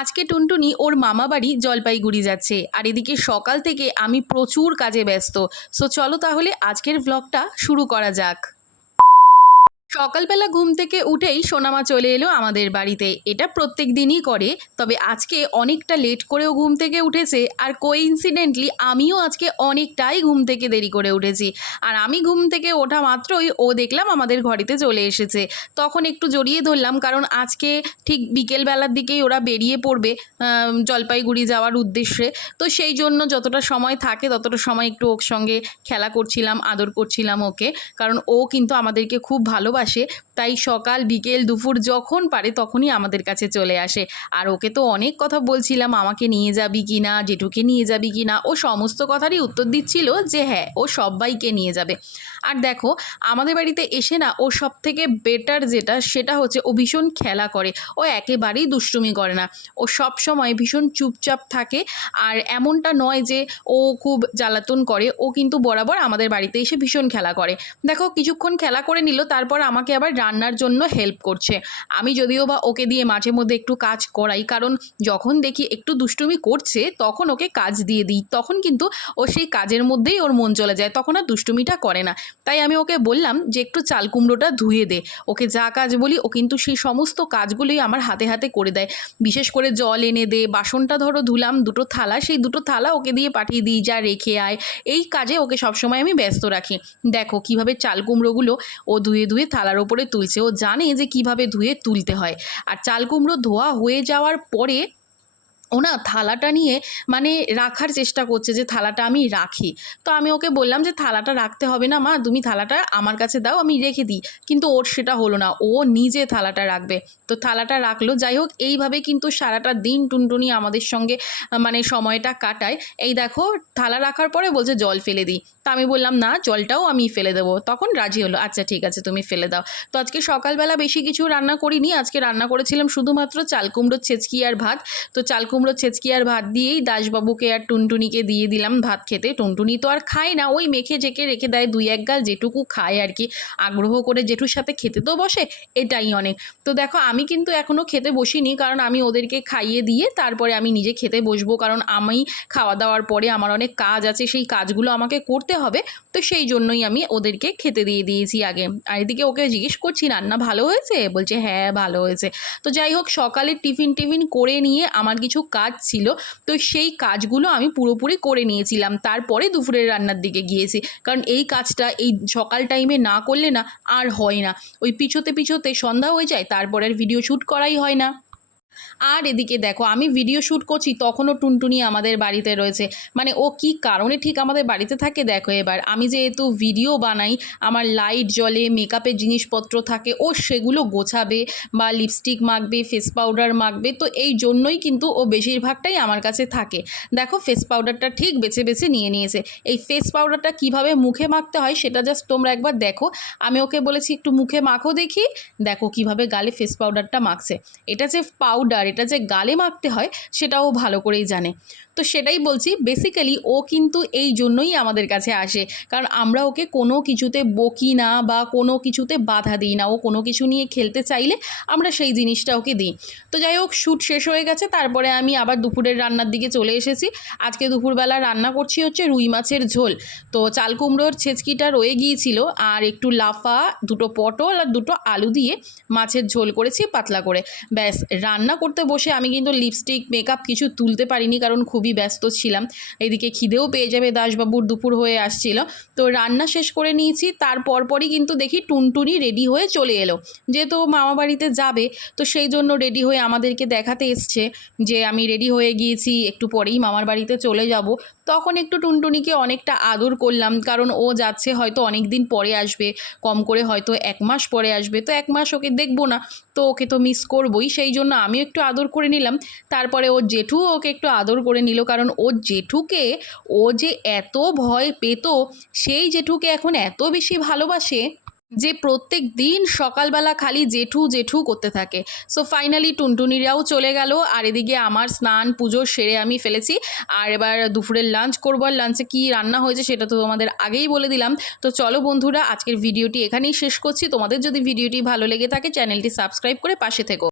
আজকে টুনটুনি ওর মামা বাড়ি জলপাইগুড়ি যাচ্ছে আর এদিকে সকাল থেকে আমি প্রচুর কাজে ব্যস্ত। সো চলো তাহলে আজকের ব্লগটা শুরু করা যাক। সকালবেলা ঘুম থেকে উঠেই সোনামা চলে এলো আমাদের বাড়িতে। এটা প্রত্যেক দিনই করে, তবে আজকে অনেকটা লেট করেও ঘুম থেকে উঠেছে। আর কোইন্সিডেন্টলি আমিও আজকে অনেকটাই ঘুম থেকে দেরি করে উঠেছি। আর আমি ঘুম থেকে ওঠা মাত্রই ও দেখলাম আমাদের ঘরেতে চলে এসেছে। তখন একটু জড়িয়ে ধরলাম, কারণ আজকে ঠিক বিকেলবেলার দিকেই ওরা বেরিয়ে পড়বে জলপাইগুড়ি যাওয়ার উদ্দেশ্যে। তো সেই জন্য যতটা সময় থাকে ততটা সময় একটু ওর সঙ্গে খেলা করছিলাম, আদর করছিলাম ওকে। কারণ ও কিন্তু আমাদেরকে খুব ভালোবাসে, তাই সকাল বিকেল দুপুর যখন পারে তখনই আমাদের কাছে চলে আসে। আর ওকে তো অনেক কথা বলছিলাম, আমাকে নিয়ে যাবি কি না, জেঠুকে নিয়ে যাবি কি না। ও সমস্ত কথারই উত্তর দিচ্ছিল যে হ্যাঁ, ও সবাইকে নিয়ে যাবে। আর দেখো, আমাদের বাড়িতে এসে না ও সব থেকে বেটার যেটা সেটা হচ্ছে ও ভীষণ খেলা করে। ও একেবারেই দুষ্টুমি করে না। ও সব সময় ভীষণ চুপচাপ থাকে। আর এমনটা নয় যে ও খুব জ্বালাতন করে, ও কিন্তু বরাবর আমাদের বাড়িতে এসে ভীষণ খেলা করে। দেখো, কিছুক্ষণ খেলা করে নিল, তারপর আমাকে আবার রান্নার জন্য হেল্প করছে। আমি যদিও বা ওকে দিয়ে মাঝে মধ্যে একটু কাজ করাই, কারণ যখন দেখি একটু দুষ্টুমি করছে তখন ওকে কাজ দিয়ে দিই। তখন কিন্তু ও সেই কাজের মধ্যেই ওর মন চলে যায়, তখন আর দুষ্টুমিটা করে না। তাই আমি ওকে বললাম যে একটু চাল কুমড়োটা ধুয়ে দে। ওকে যা কাজ বলি ও কিন্তু সেই সমস্ত কাজগুলোই আমার হাতে হাতে করে দেয়। বিশেষ করে জল এনে দে, বাসনটা ধরো ধুলাম, দুটো থালা, সেই দুটো থালা ওকে দিয়ে পাঠিয়ে দিই, যা রেখে আয়। এই কাজে ওকে সবসময় আমি ব্যস্ত রাখি। দেখো কিভাবে চাল কুমড়োগুলো ও ধুয়ে ধুয়ে থালার ওপরে তুলছে। ও জানে যে কিভাবে ধুয়ে তুলতে হয়। আর চাল কুমড়ো ধোয়া হয়ে যাওয়ার পরে ও না থালাটা নিয়ে মানে রাখার চেষ্টা করছে যে থালাটা আমি রাখি। তো আমি ওকে বললাম যে থালাটা রাখতে হবে না মা, তুমি থালাটা আমার কাছে দাও, আমি রেখে দিই। কিন্তু ওর সেটা হলো না, ও নিজে থালাটা রাখবে। তো থালাটা রাখলো। যাই হোক, এইভাবে কিন্তু সারাটা দিন টুনটুনি আমাদের সঙ্গে মানে সময়টা কাটায়। এই দেখো, থালা রাখার পরে বলছে জল ফেলে দিই। তা আমি বললাম না, জলটাও আমি ফেলে দেবো। তখন রাজি হলো, আচ্ছা ঠিক আছে তুমি ফেলে দাও। তো আজকে সকালবেলা বেশি কিছু রান্না করিনি। আজকে রান্না করেছিলাম শুধুমাত্র চাল কুমড়োর ছেচকি আর ভাত। তো চাল কুমড়ো ছেচকি আর ভাত দিয়েই দাসবাবুকে আর টুনটুনিকে দিয়ে দিলাম ভাত খেতে। টুনটুনি তো আর খায় না, ওই মেখে ঝেঁকে রেখে দেয় দুই এক গাল, যেটুকু খায় আর কি। আগ্রহ করে জেঠুর সাথে খেতে তো বসে, এটাই অনেক। তো দেখো, আমি কিন্তু এখনও খেতে বসিনি, কারণ আমি ওদেরকে খাইয়ে দিয়ে তারপরে আমি নিজে খেতে বসবো। কারণ আমি খাওয়া দাওয়ার পরে আমার অনেক কাজ আছে, সেই কাজগুলো আমাকে করতে হবে। তো সেই জন্যই আমি ওদেরকে খেতে দিয়ে দিয়েছি আগে। আর এদিকে ওকে জিজ্ঞেস করছি রান্না ভালো হয়েছে, বলছে হ্যাঁ ভালো হয়েছে। তো যাই হোক, সকালে টিফিন করে নিয়ে আমার কিছু কাজ ছিল, তো সেই কাজগুলো আমি পুরোপুরি করে নিয়েছিলাম। তারপরে দুপুরের রান্নার দিকে গিয়েছি, কারণ এই কাজটা এই সকাল টাইমে না করলে না আর হয় না। ওই পিছোতে সন্ধ্যা হয়ে যায়, তারপরে আর ভিডিও শ্যুট করাই হয় না। আর এদিকে দেখো, আমি ভিডিও শ্যুট করছি তখনও টুনটুনি আমাদের বাড়িতে রয়েছে। মানে ও কি কারণে ঠিক আমাদের বাড়িতে থাকে দেখো। এবার আমি যেহেতু ভিডিও বানাই, আমার লাইট জ্বলে, মেকআপের জিনিসপত্র থাকে, ও সেগুলো গোছাবে বা লিপস্টিক মাখবে, ফেস পাউডার মাখবে। তো এই জন্যই কিন্তু ও বেশিরভাগটাই আমার কাছে থাকে। দেখো, ফেস পাউডারটা ঠিক বেছে বেছে নিয়ে নিয়েছে। এই ফেস পাউডারটা কিভাবে মুখে মাখতে হয় সেটা জাস্ট তোমরা একবার দেখো। আমি ওকে বলেছি একটু মুখে মাখো দেখি। দেখো কিভাবে গালে ফেস পাউডারটা মাখছে। এটা যে পাউডার, এটা যে গালে মাখতে হয় সেটাও ভালো করেই জানে। তো সেটাই বলছি, বেসিক্যালি ও কিন্তু এই জন্যই আমাদের কাছে আসে, কারণ আমরা ওকে কোনো কিছুতে বকি না বা কোনো কিছুতে বাধা দিই না। ও কোনো কিছু নিয়ে খেলতে চাইলে আমরা সেই জিনিসটা ওকে দিই। তো যাই হোক, শ্যুট শেষ হয়ে গেছে, তারপরে আমি আবার দুপুরের রান্নার দিকে চলে এসেছি। আজকে দুপুরবেলা রান্না করছি হচ্ছে রুই মাছের ঝোল। তো চাল কুমড়োর ছেচকিটা রয়ে গিয়েছিল, আর একটু লাফা, দুটো পটল আর দুটো আলু দিয়ে মাছের ঝোল করেছি পাতলা করে। ব্যাস, রান্না করতে বসে আমি কিন্তু লিপস্টিক মেকআপ কিছু তুলতে পারিনি, কারণ খুবই ব্যস্ত ছিলাম। এদিকে খিদেও পেয়ে যাবে, দাসবাবুর দুপুর হয়ে আসছিল। তো রান্না শেষ করে নিয়েছি, তারপরই কিন্তু দেখি টুনটুনি রেডি হয়ে চলে এলো। যেহেতু মামা বাড়িতে যাবে, তো সেই জন্য রেডি হয়ে আমাদেরকে দেখাতে এসছে যে আমি রেডি হয়ে গিয়েছি, একটু পরেই মামার বাড়িতে চলে যাব। তখন একটু টুনটুনিকে অনেকটা আদর করলাম, কারণ ও যাচ্ছে হয়তো অনেক দিন পরে আসবে, কম করে হয়তো 1 মাস পরে আসবে। তো 1 মাস ওকে দেখবো না, তো ওকে তো মিস করবই। সেই জন্য আমিও একটু আদর করে নিলাম। তারপরে ওর জেঠুও ওকে একটু আদর করে নিল, কারণ ওর জেঠুকে ও যে এত ভয় পেত, সেই জেঠুকে এখন এত বেশি ভালোবাসে যে প্রত্যেক দিন সকালবেলা খালি জেঠু জেঠু করতে থাকে। সো ফাইনালি টুনটুনিরাও চলে গেল, আর এদিকে আমার স্নান পুজো সেরে আমি ফেলেছি। আর এবার দুপুরের লাঞ্চ করবো। আর লাঞ্চে কী রান্না হয়েছে সেটা তো তোমাদের আগেই বলে দিলাম। তো চলো বন্ধুরা, আজকের ভিডিওটি এখানেই শেষ করছি। তোমাদের যদি ভিডিওটি ভালো লেগে থাকে, চ্যানেলটি সাবস্ক্রাইব করে পাশে থেকো।